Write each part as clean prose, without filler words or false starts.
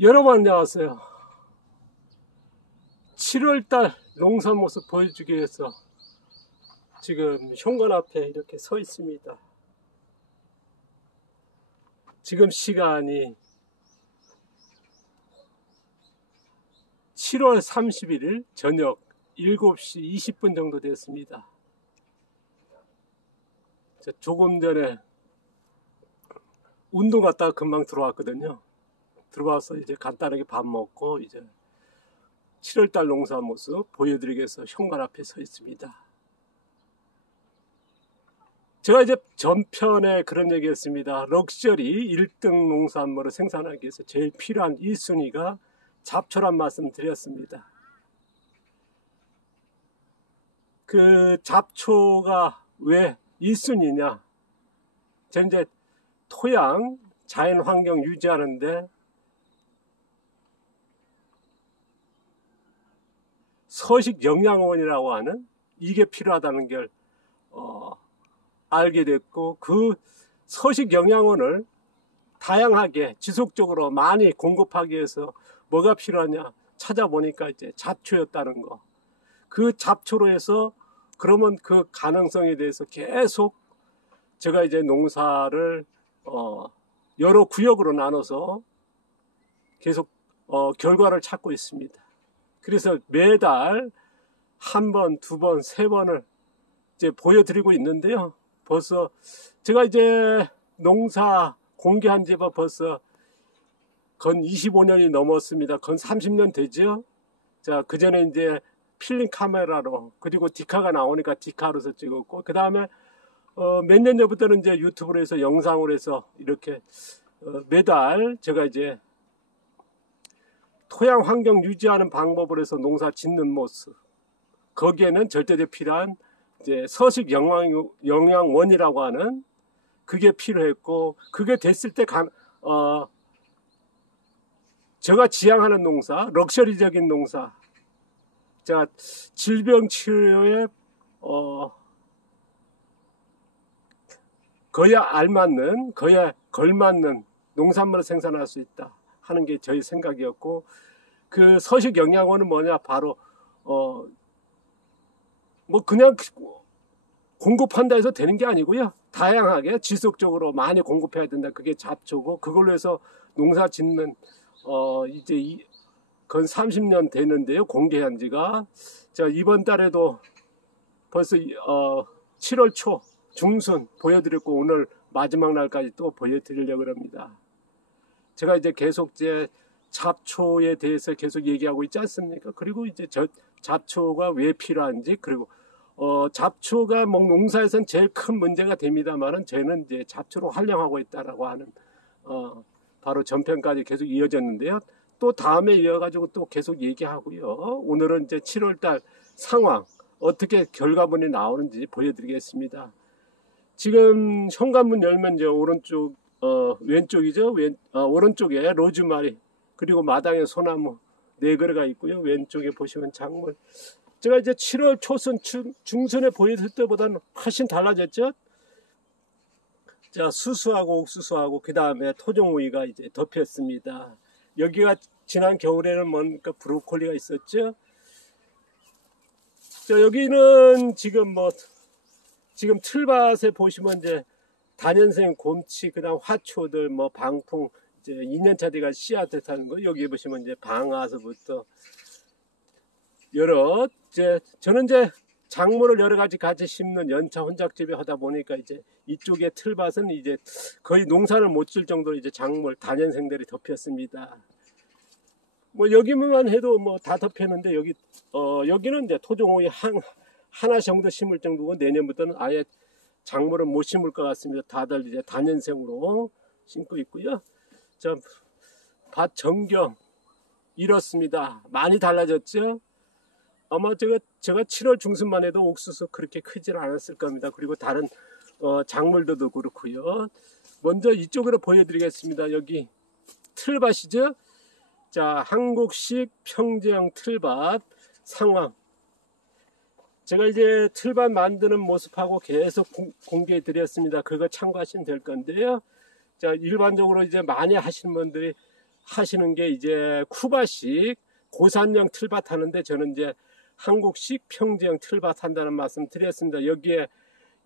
여러분 안녕하세요. 7월달 농사 모습 보여주기 위해서 지금 현관 앞에 이렇게 서 있습니다. 지금 시간이 7월 31일 저녁 7시 20분 정도 됐습니다. 조금 전에 운동 갔다가 금방 들어왔거든요. 들어와서 이제 간단하게 밥 먹고 이제 7월달 농사 모습 보여드리기 위해서 현관 앞에 서 있습니다. 제가 이제 전편에 그런 얘기 했습니다. 럭셔리 1등 농산물을 생산하기 위해서 제일 필요한 1순위가 잡초란 말씀 드렸습니다. 그 잡초가 왜 1순위냐? 제가 이제 토양, 자연 환경 유지하는데 서식 영양원이라고 하는 이게 필요하다는 걸 알게 됐고, 그 서식 영양원을 다양하게 지속적으로 많이 공급하기 위해서 뭐가 필요하냐 찾아보니까 이제 잡초였다는 거. 그 잡초로 해서 그러면 그 가능성에 대해서 계속 제가 이제 농사를 여러 구역으로 나눠서 계속 결과를 찾고 있습니다. 그래서 매달 한 번, 두 번, 세 번을 이제 보여드리고 있는데요. 벌써 제가 이제 농사 공개한 지가 벌써 건 25년이 넘었습니다. 건 30년 되죠. 자, 그 전에 이제 필름 카메라로, 그리고 디카가 나오니까 디카로서 찍었고, 그 다음에 몇 년 전부터는 이제 유튜브로 해서 영상으로 해서 이렇게 매달 제가 이제 토양 환경 유지하는 방법을 해서 농사 짓는 모습, 거기에는 절대적으로 필요한 이제 서식 영양원이라고 하는 그게 필요했고, 그게 됐을 때 제가 지향하는 농사, 럭셔리적인 농사, 제가 질병 치료에 거의 알맞는, 거의 걸맞는 농산물을 생산할 수 있다 하는 게 저희 생각이었고, 그 서식 영양원은 뭐냐, 바로 뭐 그냥 공급한다 해서 되는 게 아니고요. 다양하게 지속적으로 많이 공급해야 된다. 그게 잡초고, 그걸로 해서 농사 짓는 이제 건 30년 되는데요. 공개한 지가. 자, 이번 달에도 벌써 7월 초 중순 보여드렸고, 오늘 마지막 날까지 또 보여드리려고 합니다. 제가 이제 계속 이제 잡초에 대해서 계속 얘기하고 있지 않습니까? 그리고 이제 잡초가 왜 필요한지, 그리고 잡초가 뭐 농사에서는 제일 큰 문제가 됩니다만은 저는 이제 잡초로 활용하고 있다라고 하는 바로 전편까지 계속 이어졌는데요. 또 다음에 이어가지고 또 계속 얘기하고요. 오늘은 이제 7월달 상황 어떻게 결과물이 나오는지 보여드리겠습니다. 지금 현관문 열면 이제 오른쪽 왼쪽이죠. 오른쪽에 로즈마리, 그리고 마당에 소나무 4그루가 있고요. 왼쪽에 보시면 작물. 제가 이제 7월 초순 중순에 보였을 때보다는 훨씬 달라졌죠. 자, 수수하고 옥수수하고 그 다음에 토종오이가 이제 덮였습니다. 여기가 지난 겨울에는 뭔가 브로콜리가 있었죠. 자, 여기는 지금 지금 틀밭에 보시면 이제 다년생 곰치, 그다음 화초들, 뭐 방풍, 이제 2년차 돼가 씨앗을 타는 거. 여기 보시면 이제 방아서부터 여러 저는 이제 작물을 여러 가지 같이 심는 연차 혼작집에 하다 보니까 이제 이쪽에 틀밭은 이제 거의 농사를 못 질 정도로 이제 작물 다년생들이 덮였습니다. 뭐 여기만 해도 뭐 다 덮였는데 여기는 이제 토종오이 하나 정도 심을 정도고, 내년부터는 아예 작물은 못 심을 것 같습니다. 다들 이제 다년생으로 심고 있고요. 자, 밭 전경 이렇습니다. 많이 달라졌죠. 아마 제가 7월 중순만 해도 옥수수 그렇게 크질 않았을 겁니다. 그리고 다른 작물들도 그렇고요. 먼저 이쪽으로 보여드리겠습니다. 여기 틀밭이죠. 자, 한국식 평지형 틀밭 상황. 제가 이제 틀밭 만드는 모습하고 계속 공개해 드렸습니다. 그거 참고하시면 될 건데요. 자, 일반적으로 이제 많이 하시는 분들이 하시는 게 이제 쿠바식 고산형 틀밭 하는데, 저는 이제 한국식 평지형 틀밭 한다는 말씀 드렸습니다. 여기에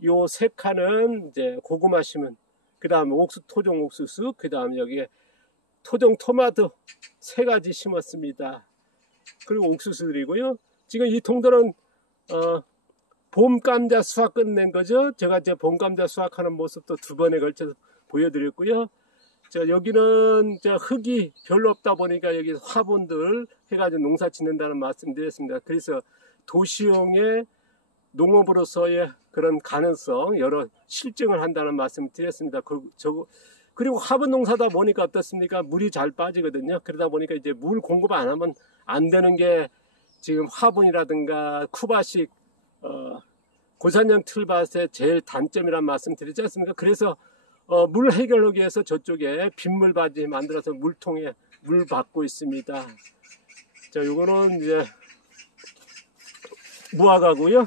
요 세 칸은 이제 고구마 심은, 그 다음에 토종 옥수수, 그 다음에 여기에 토종 토마토 3가지 심었습니다. 그리고 옥수수들이고요. 지금 이 통들은 봄 감자 수확 끝낸 거죠. 제가 이제 봄 감자 수확하는 모습도 2번에 걸쳐서 보여드렸고요. 자, 여기는 흙이 별로 없다 보니까 여기 화분들 해가지고 농사 짓는다는 말씀 드렸습니다. 그래서 도시용의 농업으로서의 그런 가능성, 여러 실증을 한다는 말씀 드렸습니다. 그리고 화분 농사다 보니까 어떻습니까? 물이 잘 빠지거든요. 그러다 보니까 이제 물 공급 안 하면 안 되는 게 지금 화분이라든가 쿠바식 고산형 틀밭의 제일 단점이란 말씀 드리지 않습니까? 그래서 물 해결하기 위해서 저쪽에 빗물 바지 만들어서 물통에 물 받고 있습니다. 자, 요거는 이제 무화과고요.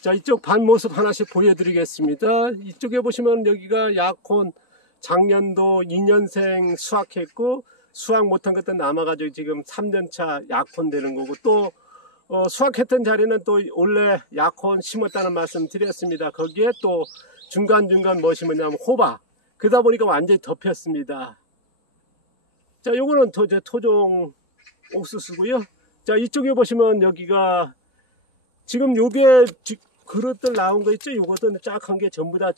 자, 이쪽 밭 모습 하나씩 보여드리겠습니다. 이쪽에 보시면 여기가 약혼 작년도 2년생 수확했고, 수확 못한 것도 남아가지고 지금 3년차 약혼 되는 거고, 또 수확했던 자리는 또 원래 약혼 심었다는 말씀 드렸습니다. 거기에 또 중간중간 뭐 심었냐면 호박. 그러다 보니까 완전히 덮였습니다. 자, 요거는 토종 옥수수고요. 자, 이쪽에 보시면 여기가 지금 요게 그릇들 나온 거 있죠? 요것도 쫙 한 게 전부 다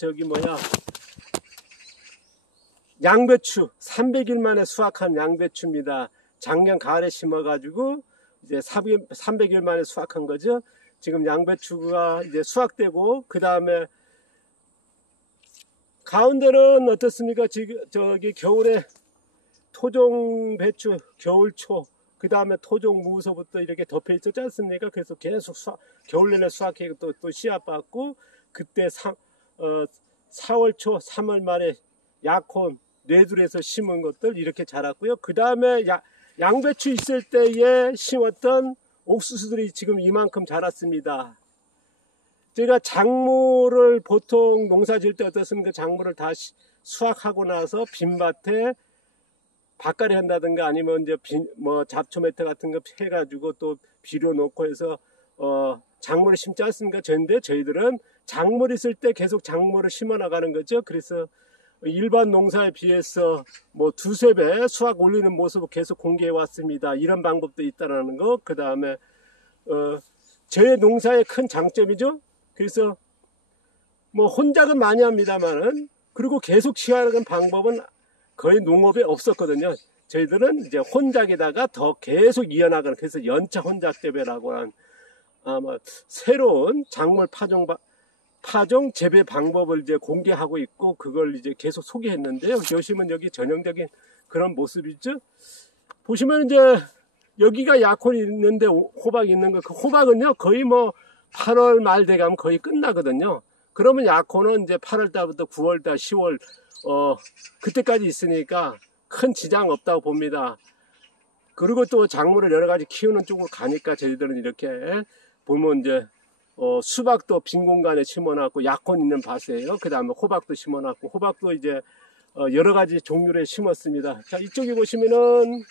양배추, 300일 만에 수확한 양배추입니다. 작년 가을에 심어가지고 이제 300일 만에 수확한 거죠. 지금 양배추가 이제 수확되고, 그 다음에 가운데는 어떻습니까? 지금 저기 겨울에 토종 배추 겨울초, 그 다음에 토종 무서부터 이렇게 덮여 있었지 않습니까? 그래서 계속 겨울 내내 수확해 또 씨앗 받고, 그때 4월 초 3월 말에 약혼 뇌둘에서 심은 것들 이렇게 자랐고요. 그 다음에 양배추 있을 때에 심었던 옥수수들이 지금 이만큼 자랐습니다. 제가 작물을 보통 농사 지을 때 어떻습니까? 작물을 다 수확하고 나서 빈밭에 밭갈이 한다든가 아니면 이제 잡초 매트 같은 거 해가지고 또 비료 놓고 해서 작물을 심지 않습니까? 그런데 저희들은 작물 있을 때 계속 작물을 심어 나가는 거죠. 그래서 일반 농사에 비해서 2~3배 수확 올리는 모습을 계속 공개해 왔습니다. 이런 방법도 있다라는 거. 그 다음에 제 농사의 큰 장점이죠. 그래서 혼작은 많이 합니다만은, 그리고 계속 취하는 방법은 거의 농업에 없었거든요. 저희들은 이제 혼작에다가 더 계속 이어나가는, 그래서 연차 혼작 재배라고 하는 새로운 작물 파종 재배 방법을 이제 공개하고 있고, 그걸 이제 계속 소개했는데요. 보시면 여기 전형적인 그런 모습이죠. 보시면 이제 여기가 약혼이 있는데 호박이 있는 거, 그 호박은요 거의 8월 말 돼가면 거의 끝나거든요. 그러면 약혼은 이제 8월 달부터 9월 달, 10월 그때까지 있으니까 큰 지장 없다고 봅니다. 그리고 또 작물을 여러 가지 키우는 쪽으로 가니까 저희들은 이렇게 보면 이제 수박도 빈 공간에 심어놨고 약혼 있는 밭이에요. 그 다음에 호박도 심어놨고, 호박도 이제 여러 가지 종류를 심었습니다. 자, 이쪽에 보시면은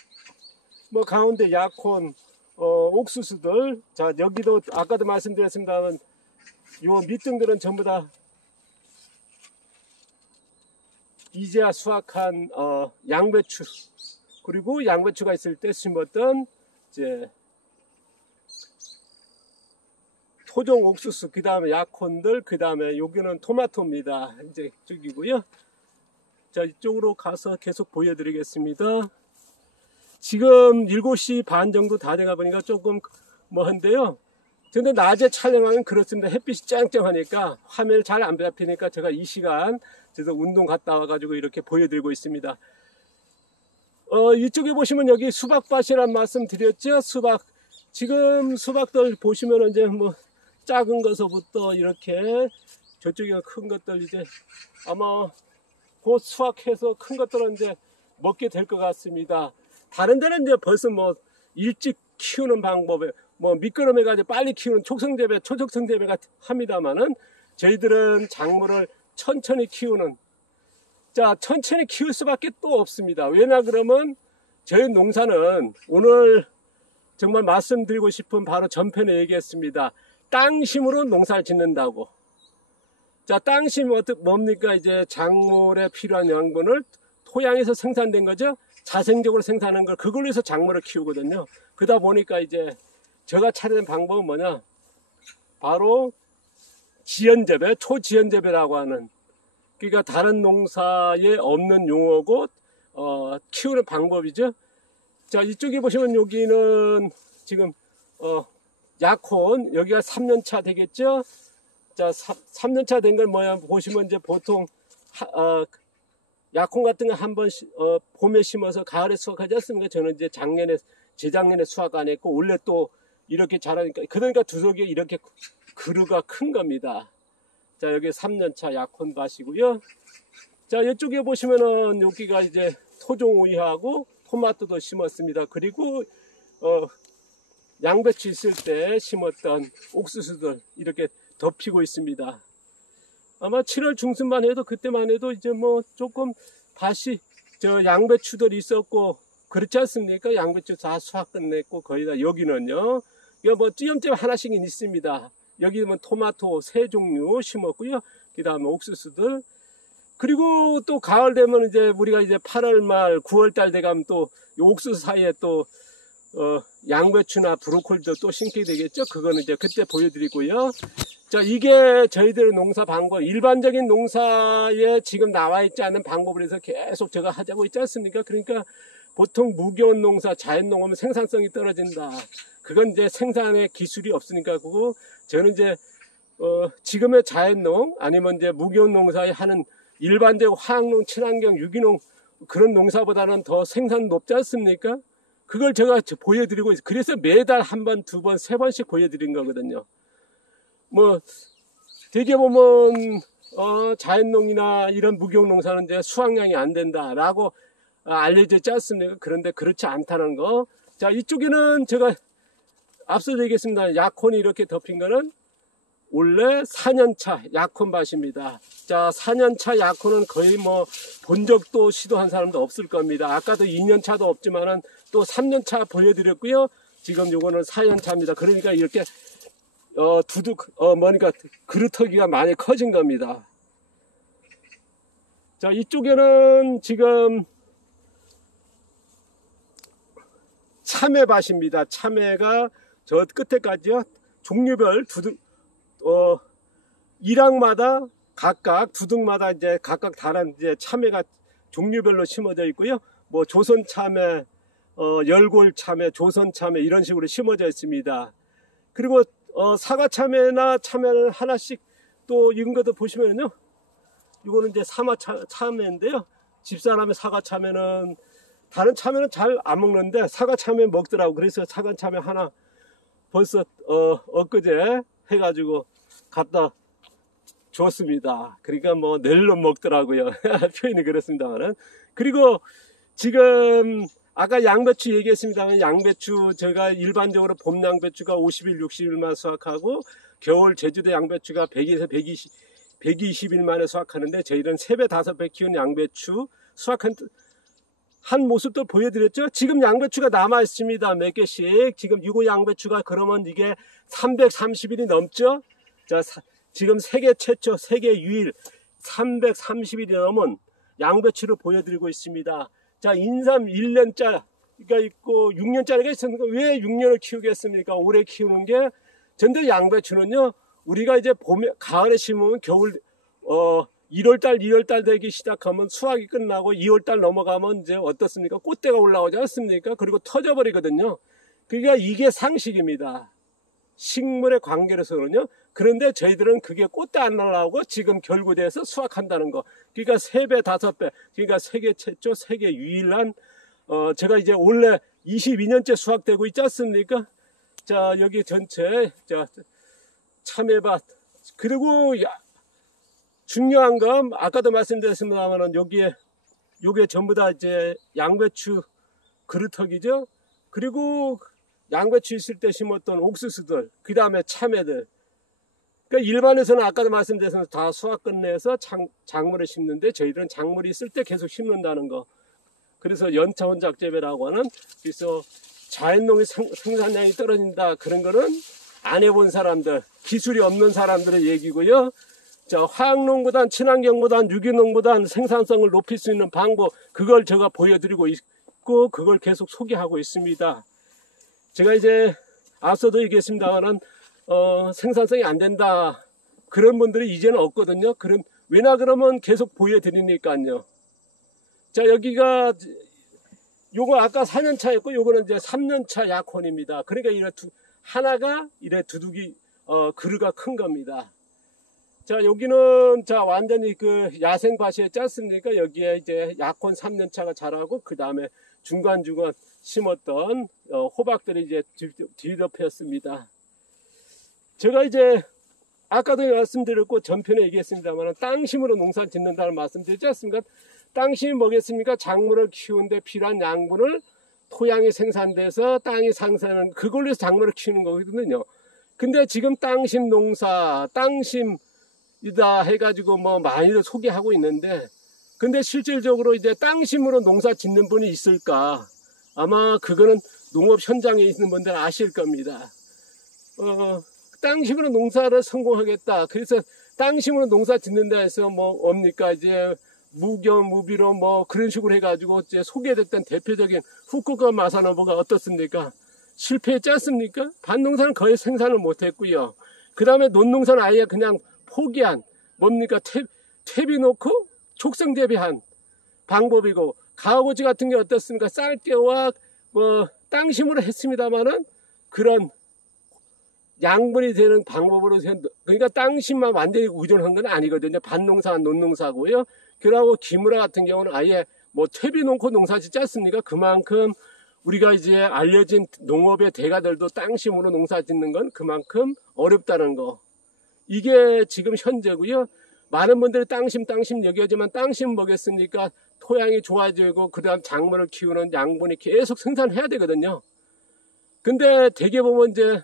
가운데 약혼 옥수수들. 자, 여기도 아까도 말씀드렸습니다만 요 밑둥들은 전부 다 이제야 수확한 양배추, 그리고 양배추가 있을 때 심었던 이제 토종 옥수수, 그 다음에 약혼들, 그 다음에 여기는 토마토입니다. 이제 이쪽이고요. 자, 이쪽으로 가서 계속 보여드리겠습니다. 지금 7시 반 정도 다 돼가 보니까 조금 한데요. 근데 낮에 촬영하면 그렇습니다. 햇빛이 쨍쨍하니까 화면이 잘 안 잡히니까 제가 이 시간 그래서 운동 갔다 와가지고 이렇게 보여드리고 있습니다. 이쪽에 보시면 여기 수박밭이란 말씀 드렸죠. 수박. 지금 수박들 보시면 이제 작은 것부터 이렇게 저쪽에 큰 것들 이제 아마 곧 수확해서 큰 것들은 이제 먹게 될 것 같습니다. 다른 데는 이제 벌써 일찍 키우는 방법에 미끄럼해 가지고 빨리 키우는 촉성재배, 초촉성재배가 합니다만은 저희들은 작물을 천천히 키우는, 자, 천천히 키울 수밖에 또 없습니다. 왜냐 그러면 저희 농사는 오늘 정말 말씀드리고 싶은 바로 전편에 얘기했습니다. 땅심으로 농사를 짓는다고. 자, 땅심 뭡니까? 이제 작물에 필요한 양분을 토양에서 생산된 거죠. 자생적으로 생산하는 걸 그걸로 해서 작물을 키우거든요. 그러다 보니까 이제 제가 차린 방법은 뭐냐? 바로 지연재배, 초지연재배라고 하는, 그러니까 다른 농사에 없는 용어고 키우는 방법이죠. 자, 이쪽에 보시면 여기는 지금 약혼, 여기가 3년차 되겠죠. 자, 3년차 된 걸 뭐야 보시면 이제 보통 약혼 같은 거 한번 봄에 심어서 가을에 수확하지 않습니까? 저는 이제 재작년에 수확 안 했고 올해 또 이렇게 자라니까, 그러니까 두석이 이렇게 그루가 큰 겁니다. 자, 여기 3년차 약혼밭이고요. 자, 이쪽에 보시면은 여기가 이제 토종오이하고 토마토도 심었습니다. 그리고 양배추 있을 때 심었던 옥수수들 이렇게 덮이고 있습니다. 아마 7월 중순만 해도, 그때만 해도 이제 뭐 조금 밭이 양배추들 있었고 그렇지 않습니까? 양배추 다 수확 끝냈고 거의 다. 여기는요, 이거 뭐 띄엄띄엄 하나씩은 있습니다. 여기는 토마토 3종류 심었고요. 그 다음에 옥수수들. 그리고 또 가을 되면 이제 우리가 이제 8월 말 9월 달 돼가면 또 옥수수 사이에 또 양배추나 브로콜리도 또 심게 되겠죠. 그거는 이제 그때 보여드리고요. 자, 이게 저희들 농사 방법, 일반적인 농사에 지금 나와 있지 않은 방법을 해서 계속 제가 하자고 있지 않습니까? 그러니까 보통 무교원 농사, 자연농하면 생산성이 떨어진다. 그건 이제 생산의 기술이 없으니까 그거. 저는 이제 지금의 자연농 아니면 이제 무교원 농사에 하는 일반적 화학농, 친환경, 유기농 그런 농사보다는 더 생산 높지 않습니까? 그걸 제가 보여드리고 있어요. 그래서 매달 한 번, 두 번, 세 번씩 보여드린 거거든요. 뭐 되게 보면 자연농이나 이런 무교농사는 이제 수확량이 안 된다라고 알려져 있지 않습니까? 그런데 그렇지 않다는 거. 자, 이쪽에는 제가 앞서 얘기했습니다. 약혼이 이렇게 덮인 거는 원래 4년차 약혼밭입니다. 자, 4년차 약혼은 거의 뭐 본 적도 시도한 사람도 없을 겁니다. 아까도 2년차도 없지만은 또 3년차 보여드렸고요. 지금 요거는 4년차입니다. 그러니까 이렇게 뭐니까 그루터기가 많이 커진 겁니다. 자, 이쪽에는 지금 참외밭입니다. 참외가 저 끝에까지요. 종류별 일항마다 각각 두둑마다 이제 각각 다른 이제 참외가 종류별로 심어져 있고요. 뭐 조선 참외, 열골 참외, 조선 참외 이런 식으로 심어져 있습니다. 그리고 사과 참외나 참외는 하나씩 또 익은 것도 보시면요. 이거는 이제 사마 참외인데요. 집사람의 사과 참외는 다른 참외는 잘 안 먹는데 사과 참외 먹더라고. 그래서 사과 참외 하나 벌써 엊그제 해가지고 갖다 줬습니다. 그러니까 뭐 낼로 먹더라고요. 표현이 그렇습니다만은. 그리고 지금 아까 양배추 얘기했습니다만, 양배추 제가 일반적으로 봄 양배추가 50일, 60일만 수확하고 겨울 제주도 양배추가 100에서 120일 만에 수확하는데, 저희는 3배, 5배 키운 양배추 수확한 한 모습도 보여드렸죠. 지금 양배추가 남아 있습니다. 몇 개씩. 지금 이거 양배추가 그러면 이게 330일이 넘죠. 자, 지금 세계 최초, 세계 유일 330일이 넘은 양배추를 보여드리고 있습니다. 자, 인삼 1년짜리가 있고 6년짜리가 있으니까 왜 6년을 키우겠습니까? 오래 키우는 게. 전데 양배추는요, 우리가 이제 봄에, 가을에 심으면 겨울, 1월달, 2월달 되기 시작하면 수확이 끝나고 2월달 넘어가면 이제 어떻습니까? 꽃대가 올라오지 않습니까? 그리고 터져버리거든요. 그러니까 이게 상식입니다. 식물의 관계로서는요. 그런데 저희들은 그게 꽃대 안 날라오고 지금 결구돼서 수확한다는 거. 그러니까 3배, 5배. 그러니까 세계 최초, 세계 유일한, 제가 이제 원래 22년째 수확되고 있지 않습니까? 자, 여기 전체, 자, 참외밭. 그리고, 중요한 건, 아까도 말씀드렸습니다만, 요게 전부 다 이제 양배추 그루터기죠? 그리고 양배추 있을 때 심었던 옥수수들, 그 다음에 참외들. 그러니까 일반에서는 아까도 말씀드렸습니다. 다 수확 끝내서 작물을 심는데 저희들은 작물이 있을 때 계속 심는다는 거. 그래서 연차원작 재배라고 하는, 그래서 자연농의 생산량이 떨어진다, 그런 거는 안 해본 사람들, 기술이 없는 사람들의 얘기고요. 자, 화학농보단, 친환경보단, 유기농보단 생산성을 높일 수 있는 방법, 그걸 제가 보여드리고 있고 그걸 계속 소개하고 있습니다. 제가 이제 앞서도 얘기했습니다만 생산성이 안 된다, 그런 분들이 이제는 없거든요. 왜냐 그러면 계속 보여드리니까요. 자, 여기가 요거 아까 4년차였고 요거는 이제 3년차 약혼입니다. 그러니까 하나가 이래 두둑이 그루가 큰 겁니다. 자, 여기는 자 완전히 그 야생밭이에 짰으니까 여기에 이제 약혼 3년차가 자라고, 그 다음에 중간중간 심었던 호박들이 이제 뒤덮였습니다. 제가 이제 아까도 말씀드렸고 전편에 얘기했습니다만 땅심으로 농사 짓는다는 말씀드렸지 않습니까? 땅심이 뭐겠습니까? 작물을 키우는데 필요한 양분을 토양이 생산돼서 땅이 상산하는, 그걸로 해서 작물을 키우는 거거든요. 근데 지금 땅심 농사, 땅심이다 해가지고 뭐 많이들 소개하고 있는데, 근데 실질적으로 이제 땅심으로 농사 짓는 분이 있을까? 아마 그거는 농업 현장에 있는 분들은 아실 겁니다. 땅심으로 농사를 성공하겠다, 그래서 땅심으로 농사 짓는다 해서 뭡니까? 이제 무비로 그런 식으로 해가지고 이제 소개됐던 대표적인 후쿠오카 마사노부가 어떻습니까? 실패했지 않습니까? 밭농사는 거의 생산을 못했고요. 그 다음에 논농사는 아예 그냥 포기한, 뭡니까? 퇴비 놓고 촉성 재배한 방법이고, 가오고지 같은 게 어떻습니까? 쌀개와 땅심으로 했습니다만은 그런 양분이 되는 방법으로, 그러니까 땅심만 완전히 의존한 건 아니거든요. 밭농사, 논농사고요. 그러고 기무라 같은 경우는 아예 퇴비 놓고 농사 짓지 않습니까? 그만큼 우리가 이제 알려진 농업의 대가들도 땅심으로 농사 짓는 건 그만큼 어렵다는 거. 이게 지금 현재고요. 많은 분들이 땅심 얘기하지만 땅심 뭐겠습니까? 토양이 좋아지고 그 다음 작물을 키우는 양분이 계속 생산해야 되거든요. 근데 대개 보면 이제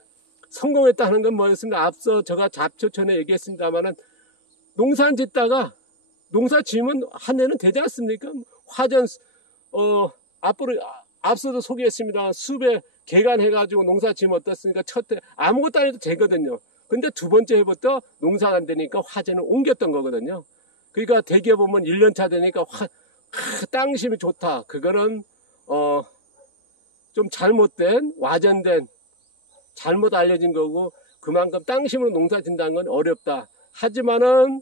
성공했다 하는 건 뭐였습니까? 앞서 제가 잡초 전에 얘기했습니다만은 농사 짓다가 농사 지으면 한 해는 되지 않습니까? 화전 앞서도 소개했습니다. 숲에 개간해가지고 농사 지으면 어떻습니까? 첫 해 아무것도 안 해도 되거든요. 근데 두 번째 해부터 농사가 안 되니까 화전을 옮겼던 거거든요. 그러니까 대개 보면 1년차 되니까 땅심이 좋다, 그거는 좀 잘못된, 와전된, 잘못 알려진 거고, 그만큼 땅심으로 농사 짓는다는 건 어렵다. 하지만은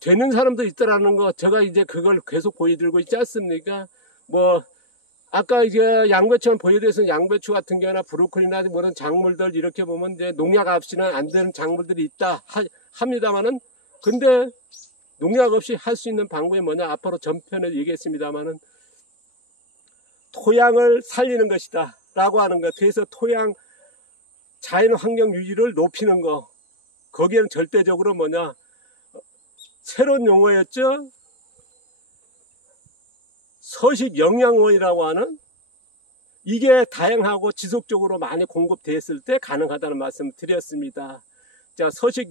되는 사람도 있더라는 거, 제가 이제 그걸 계속 보여드리고 있지 않습니까? 아까 이제 양배추만 보여드려서 양배추 같은 경우나 브로콜리나 그런 작물들 이렇게 보면 이제 농약 없이는 안 되는 작물들이 있다 합니다만은, 근데 농약 없이 할 수 있는 방법이 뭐냐? 앞으로 전편에 얘기했습니다만은 토양을 살리는 것이다 라고 하는 것. 그래서 토양 자연 환경 유지를 높이는 거. 거기에는 절대적으로 뭐냐? 새로운 용어였죠? 서식 영양원이라고 하는, 이게 다양하고 지속적으로 많이 공급됐을 때 가능하다는 말씀을 드렸습니다. 자, 서식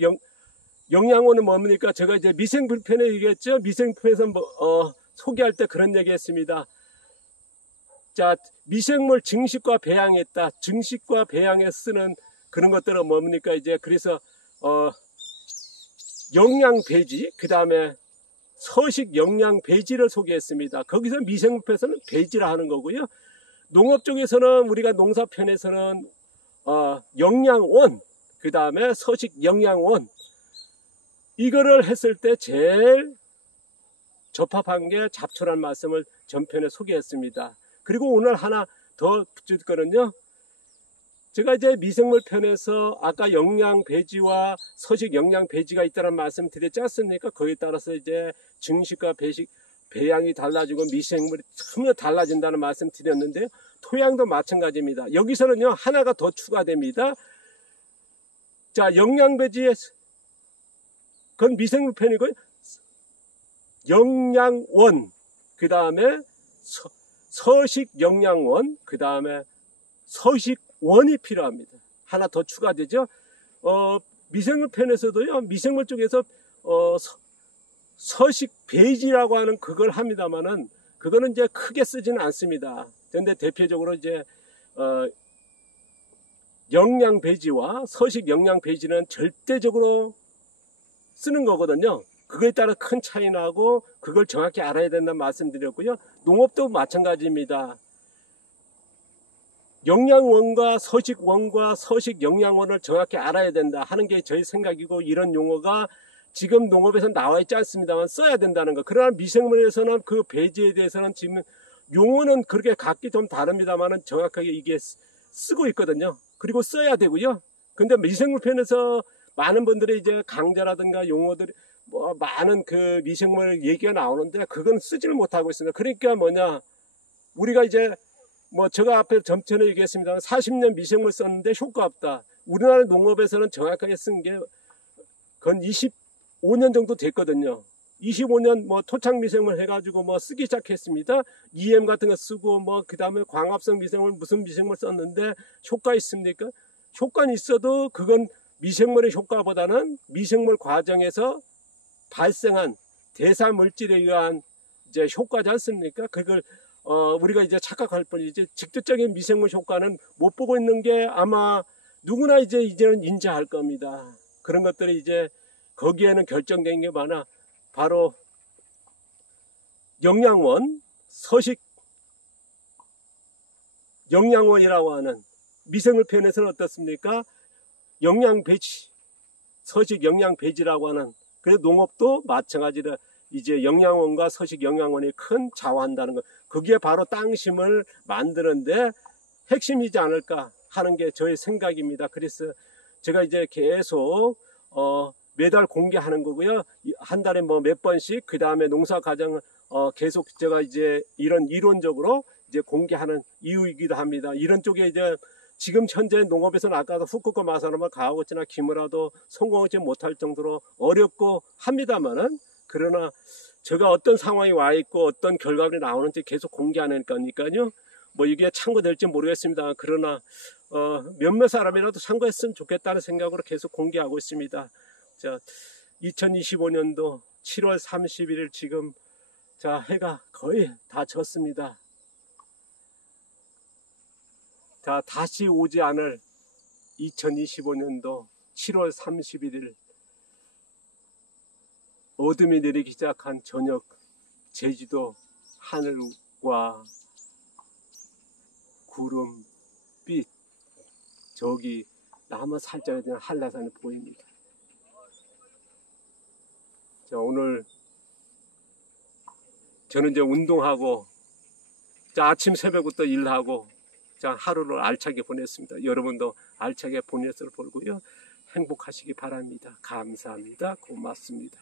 영양원은 뭡니까? 제가 이제 미생물편에 얘기했죠? 미생물편에서 소개할 때 그런 얘기 했습니다. 자, 미생물 증식과 배양에 있다. 증식과 배양에 쓰는 그런 것들은 뭡니까? 이제 그래서 영양 배지, 그 다음에 서식 영양 배지를 소개했습니다. 거기서 미생물편에서는 배지라 하는 거고요. 농업 쪽에서는 우리가 농사편에서는 영양원, 그 다음에 서식 영양원, 이거를 했을 때 제일 적합한 게 잡초란 말씀을 전편에 소개했습니다. 그리고 오늘 하나 더 붙일 거는요. 제가 이제 미생물 편에서 아까 영양 배지와 서식 영양 배지가 있다는 말씀 드렸지 않습니까? 거기에 따라서 이제 증식과 배양이 달라지고 미생물이 전혀 달라진다는 말씀 드렸는데요. 토양도 마찬가지입니다. 여기서는요, 하나가 더 추가됩니다. 자, 영양 배지에, 그건 미생물 편이고요. 영양원, 그 다음에 서식 영양원, 그 다음에 서식원이 필요합니다. 하나 더 추가되죠. 미생물 편에서도요, 미생물 쪽에서 서식 배지라고 하는 그걸 합니다만은, 그거는 이제 크게 쓰지는 않습니다. 그런데 대표적으로 이제 영양 배지와 서식 영양 배지는 절대적으로 쓰는 거거든요. 그거에 따라 큰 차이 나고 그걸 정확히 알아야 된다는 말씀드렸고요. 농업도 마찬가지입니다. 영양원과 서식원과 서식 영양원을 정확히 알아야 된다 하는 게 저희 생각이고, 이런 용어가 지금 농업에서 나와 있지 않습니다만 써야 된다는 거. 그러나 미생물에서는 그 배지에 대해서는 지금 용어는 그렇게 각기 좀 다릅니다만 정확하게 이게 쓰고 있거든요. 그리고 써야 되고요. 근데 미생물 편에서 많은 분들이 이제 강좌라든가 용어들이 뭐 많은 그 미생물 얘기가 나오는데 그건 쓰지를 못하고 있습니다. 그러니까 뭐냐, 우리가 이제 뭐 제가 앞에 전에 얘기했습니다. 40년 미생물 썼는데 효과 없다. 우리나라 농업에서는 정확하게 쓴 게 건 25년 정도 됐거든요. 25년 뭐 토착 미생물 해가지고 뭐 쓰기 시작했습니다. EM 같은 거 쓰고 뭐 그 다음에 광합성 미생물 무슨 미생물 썼는데 효과 있습니까? 효과는 있어도 그건 미생물의 효과보다는 미생물 과정에서 발생한 대사 물질에 의한 이제 효과지 않습니까? 그걸 우리가 이제 착각할 뿐이지 직접적인 미생물 효과는 못 보고 있는 게 아마 누구나 이제는 인지할 겁니다. 그런 것들이 이제 거기에는 결정된 게 많아. 바로 영양원, 서식 영양원이라고 하는 미생물 편에서는 어떻습니까? 영양 배지, 서식 영양 배지라고 하는, 그래서 농업도 마찬가지로 이제 영양원과 서식 영양원이 큰 좌우한다는 것. 그게 바로 땅심을 만드는데 핵심이지 않을까 하는 게 저의 생각입니다. 그래서 제가 이제 계속 매달 공개하는 거고요. 한 달에 뭐 몇 번씩, 그 다음에 농사 과정을 계속 제가 이제 이런 이론적으로 이제 공개하는 이유이기도 합니다. 이런 쪽에 이제 지금 현재 농업에서는 아까도 후쿠오카 마사노마 가와고치나 키무라도 성공하지 못할 정도로 어렵고 합니다만은, 그러나 제가 어떤 상황이 와 있고 어떤 결과물이 나오는지 계속 공개하는 거니까요. 뭐 이게 참고될지 모르겠습니다. 그러나 몇몇 사람이라도 참고했으면 좋겠다는 생각으로 계속 공개하고 있습니다. 자, 2025년도 7월 31일 지금 자 해가 거의 다 졌습니다. 자, 다시 오지 않을 2025년도 7월 31일 어둠이 내리기 시작한 저녁, 제주도 하늘과 구름, 빛, 저기 나무 살짝에 대한 한라산이 보입니다. 자, 오늘 저는 이제 운동하고, 자, 아침 새벽부터 일하고, 자, 하루를 알차게 보냈습니다. 여러분도 알차게 보냈을 보고요. 행복하시기 바랍니다. 감사합니다. 고맙습니다.